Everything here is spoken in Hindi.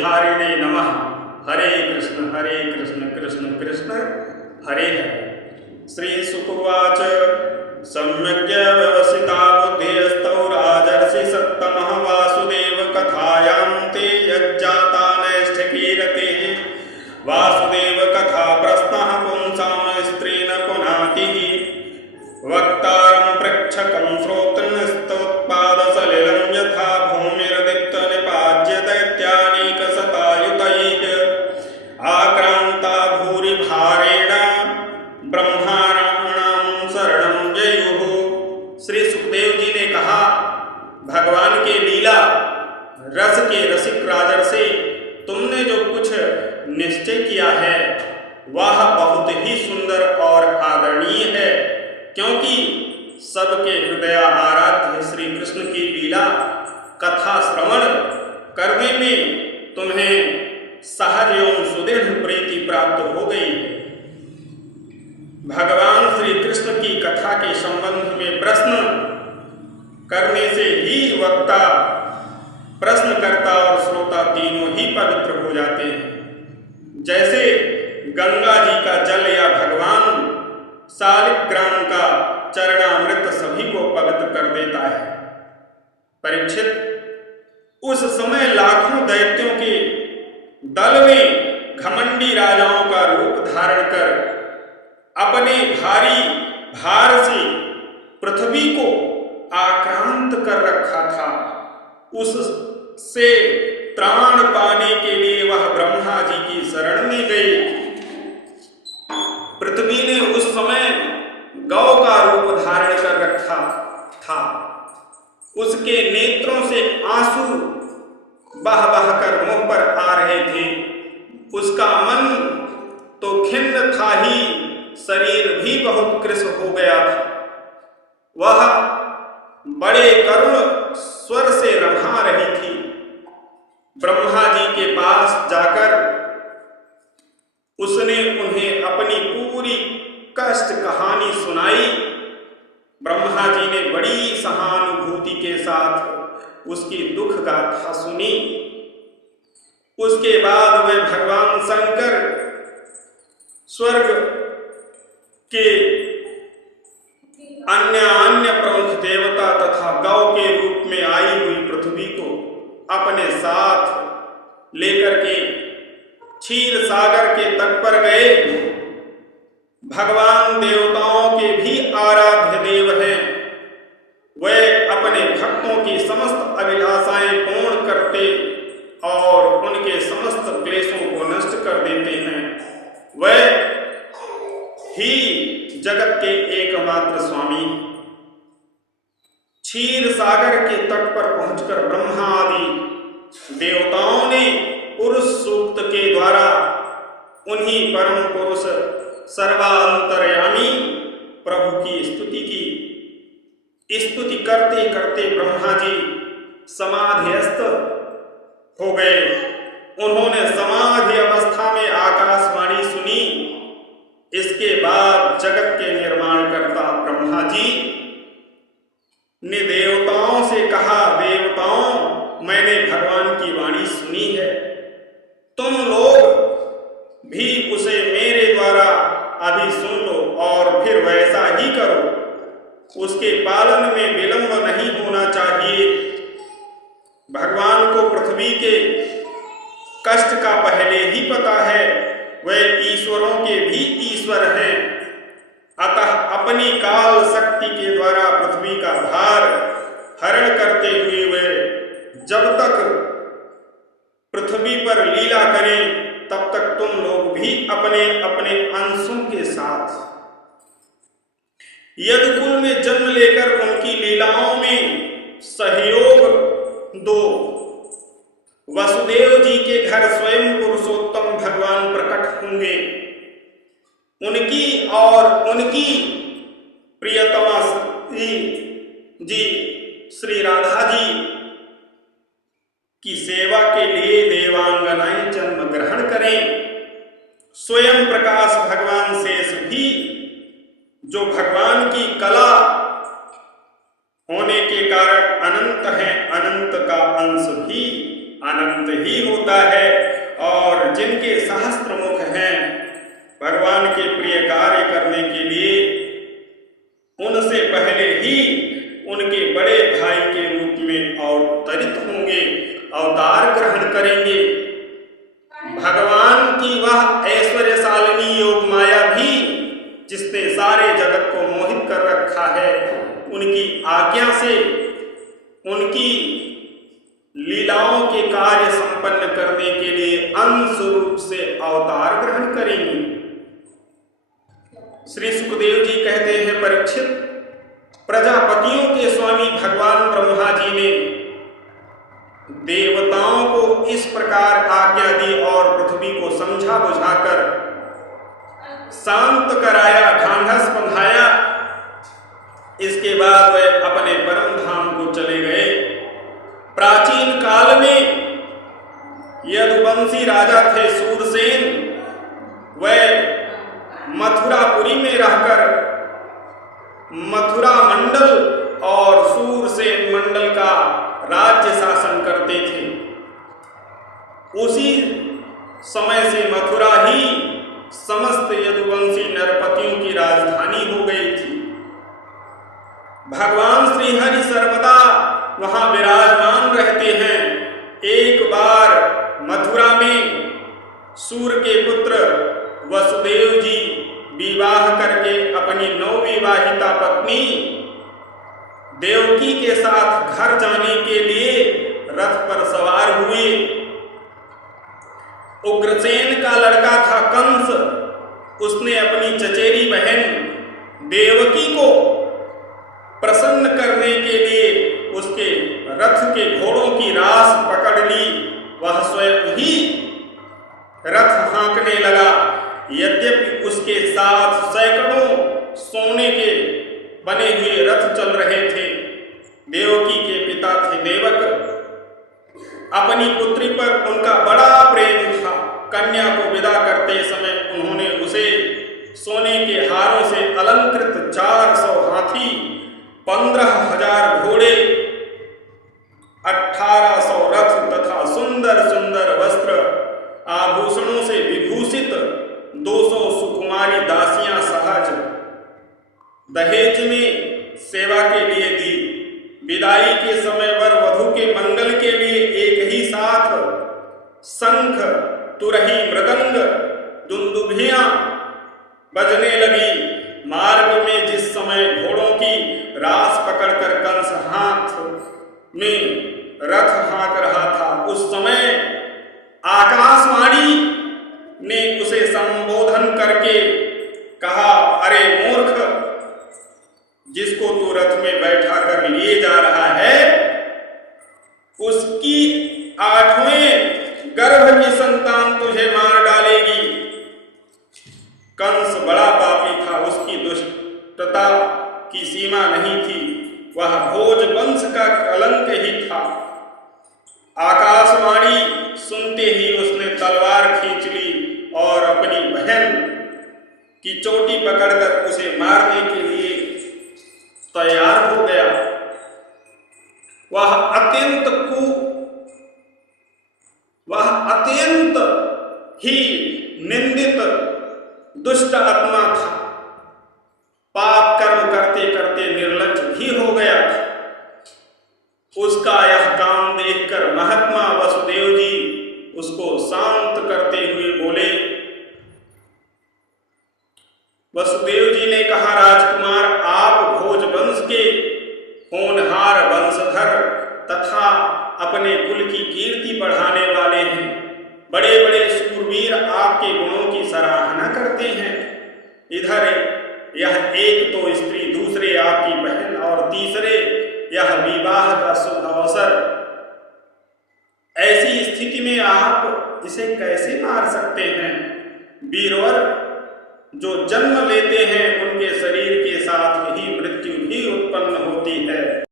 भारिणे नमः। हरे कृष्ण कृष्ण कृष्ण हरे हरे। श्री सुकुवाच सम्यग् व्यवसिता बुद्धिस्तौ राजर्षि सत्तमः वासुदेव कथायां ते यज्जाता नैष्ठिकीरते। वासुदेव कथा प्रश्नः पुंसां स्त्रीन् पुनातिः। वक्तारं प्रेक्षकं श्रोतॄन् स्तोत्पादसलिलं यथा भूमिर्दीप्त निपाज्य दैत्यानीकशतायुतैः। आक्रान्ता भूरिभारेण ब्रह्माणां शरणं जयुः। श्री सुखदेव जी ने कहा, भगवान के लीला रस के रसिक राजर्षि, तुमने जो कुछ निश्चय किया है वह बहुत ही सुंदर और आदरणीय है, क्योंकि सबके हृदय आराध्य श्री कृष्ण की लीला कथा श्रवण करने में तुम्हें सहज एवं सुदृढ़ प्रीति प्राप्त हो गई। भगवान श्री कृष्ण की कथा के संबंध में प्रश्न करने से ही वक्ता, प्रश्नकर्ता और श्रोता तीनों ही पवित्र हो जाते हैं। जैसे गंगा जी का जल या भगवान शालिग्राम का चरणामृत सभी को पवित्र कर देता है। परीक्षित, उस समय लाखों दैत्यों के दल में घमंडी राजाओं का रूप धारण कर अपने भारी भार से पृथ्वी को आक्रांत कर रखा था। उससे त्राण पाने के लिए वह ब्रह्मा जी की शरण में गई। पृथ्वी ने उस समय गौ का रूप धारण कर रखा था। उसके नेत्रों से आंसू बह बह कर मुंह पर आ रहे थे। उसका मन तो खिन्न था ही, शरीर भी बहुत कृश हो गया था। वह बड़े करुण स्वर से रम्हा रही थी। ब्रह्मा जी के पास जाकर उसने उन्हें अपनी पूरी कष्ट कहानी सुनाई। ब्रह्मा जी ने बड़ी सहानुभूति के साथ उसकी दुख गाथा सुनी। उसके बाद वे भगवान शंकर स्वर्ग के अन्य प्रमुख देवता तथा गौ के रूप में आई हुई पृथ्वी को अपने साथ लेकर के क्षीर सागर के तट पर गए। भगवान देवताओं के भी आराध्य देव हैं। वे अपने भक्तों की समस्त अभिलाषाएं पूर्ण करते और उनके समस्त क्लेशों को नष्ट कर देते हैं। वे ही जगत के एकमात्र स्वामी। क्षीर सागर के तट पर पहुंचकर ब्रह्मा आदि देवताओं ने पुरुष सूक्त के द्वारा उन्हीं परम पुरुष सर्वांतर्यामी प्रभु की स्तुति की। स्तुति करते करते ब्रह्मा जी समाधिस्थ हो गए। उन्होंने समाधि अवस्था में आकाशवाणी सुनी। इसके बाद जगत के निर्माणकर्ता ब्रह्मा जी ने देवताओं से कहा, देवताओं, मैंने भगवान की वाणी सुनी है, तुम लोग भी उसे मेरे द्वारा अभी सुन लो और फिर वैसा ही करो। उसके पालन में विलंब नहीं होना चाहिए। भगवान को पृथ्वी के कष्ट का पहले ही पता है। वे ईश्वरों के भी ईश्वर हैं। अतः अपनी काल शक्ति के द्वारा पृथ्वी का भार हरण करते हुए वे जब तक पृथ्वी पर लीला करें, तब तक तुम लोग भी अपने अपने अंशों के साथ यदुकुल में जन्म लेकर उनकी लीलाओं में सहयोग दो। वसुदेव जी के घर स्वयं पुरुषोत्तम भगवान प्रकट होंगे। उनकी और उनकी प्रियतमा जी श्री राधा जी की सेवा के लिए देवांगनाएं जन्म ग्रहण करें। स्वयं प्रकाश भगवान शेष भी, जो भगवान की कला होने के कारण अनंत है, अनंत का अंश भी अनंत ही होता है, और जिनके सहस्त्र मुख हैं भगवान के प्रिय कार्य करने के लिए, उनसे पहले ही उनके बड़े भाई के रूप में अवतरित होंगे, अवतार ग्रहण करेंगे। भगवान की वह ऐश्वर्यशालिनी योग माया भी, जिसने सारे जगत को मोहित कर रखा है, उनकी आज्ञा से उनकी लीलाओं के कार्य संपन्न करने के लिए अंश रूप से अवतार ग्रहण करेंगे। श्री सुखदेव जी कहते हैं, परीक्षित, प्रजापतियों के स्वामी भगवान ब्रह्मा जी ने देवताओं को इस प्रकार आज्ञा दी और पृथ्वी को समझा बुझाकर शांत कराया, ढांढस बंधाया। इसके बाद वे अपने परम धाम को चले गए। प्राचीन काल में यदुवंशी राजा थे सूरसेन, वे मथुरापुरी में रहकर मथुरा मंडल और सूरसेन मंडल का राज्य शासन करते थे। उसी समय से मथुरा ही समस्त यदुवंशी नरपतियों की राजधानी हो गई थी। भगवान श्री हरि सर्वदा वहां विराजमान रहते हैं। एक बार मथुरा में सूर के पुत्र वसुदेव जी विवाह करके अपनी नवविवाहिता पत्नी देवकी के साथ घर जाने के लिए रथ पर सवार हुए। उग्रसेन का लड़का था कंस, उसने अपनी चचेरी बहन देवकी को प्रसन्न करने के लिए उसके रथ के घोड़ों की रास पकड़ ली। वह स्वयं ही रथ हाँकने लगा। यद्यपि उसके साथ सैकड़ों सोने के बने हुए रथ चल रहे थे। देवकी के पिता थे देवक। अपनी पुत्री पर उनका बड़ा प्रेम था। कन्या को विदा करते समय उन्होंने उसे सोने के हारों से अलंकृत 400 हाथी, 15,000 घोड़े, 1800 रथ तथा सुंदर सुंदर वस्त्र, आभूषणों से विभूषित 200 सुकुमारी दासियां सहज दहेज में सेवा के लिए दी। विदाई के समय वर वधू के मंगल के लिए एक ही साथ शंख, तुरही, मृदंग, दुंदुभियां बजने लगी। मार्ग में जिस समय घोड़ों की रास पकड़कर कंस हाथ में रथ हाँक रहा था, उस समय आकाशवाणी ने उसे संबोधन करके कहा, अरे मूर्ख, जिसको तू रथ में बैठा कर लिए जा रहा है, उसकी 8वें गर्भ की संतान तुझे मार डालेगी। कंस बड़ा पापी था, उसकी दुष्टता की सीमा नहीं थी। वह भोज वंश का कलंक ही था। आकाशवाणी सुनते ही उसने तलवार खींच ली और अपनी बहन की चोटी पकड़कर उसे मारने के लिए तैयार हो गया। वह अत्यंत ही निंदित दुष्ट आत्मा था। पाप कर्म करते करते निर्लज्ज भी हो गया था। उसका यह काम देखकर महात्मा वसुदेव जी उसको शांत करते हुए बोले। वसुदेव जी ने कहा, राजकुमार, आप भोज वंश के होनहार वंशधर तथा अपने कुल की कीर्ति बढ़ाने वाले हैं। बड़े बड़े शूरवीर आपके गुणों की सराहना करते हैं। इधर यह एक तो स्त्री, दूसरे आपकी बहन और तीसरे यह विवाह का शुभ अवसर। ऐसी स्थिति में आप इसे कैसे मार सकते हैं? वीरवर जो जन्म लेते हैं उनके शरीर के साथ ही मृत्यु भी उत्पन्न होती है।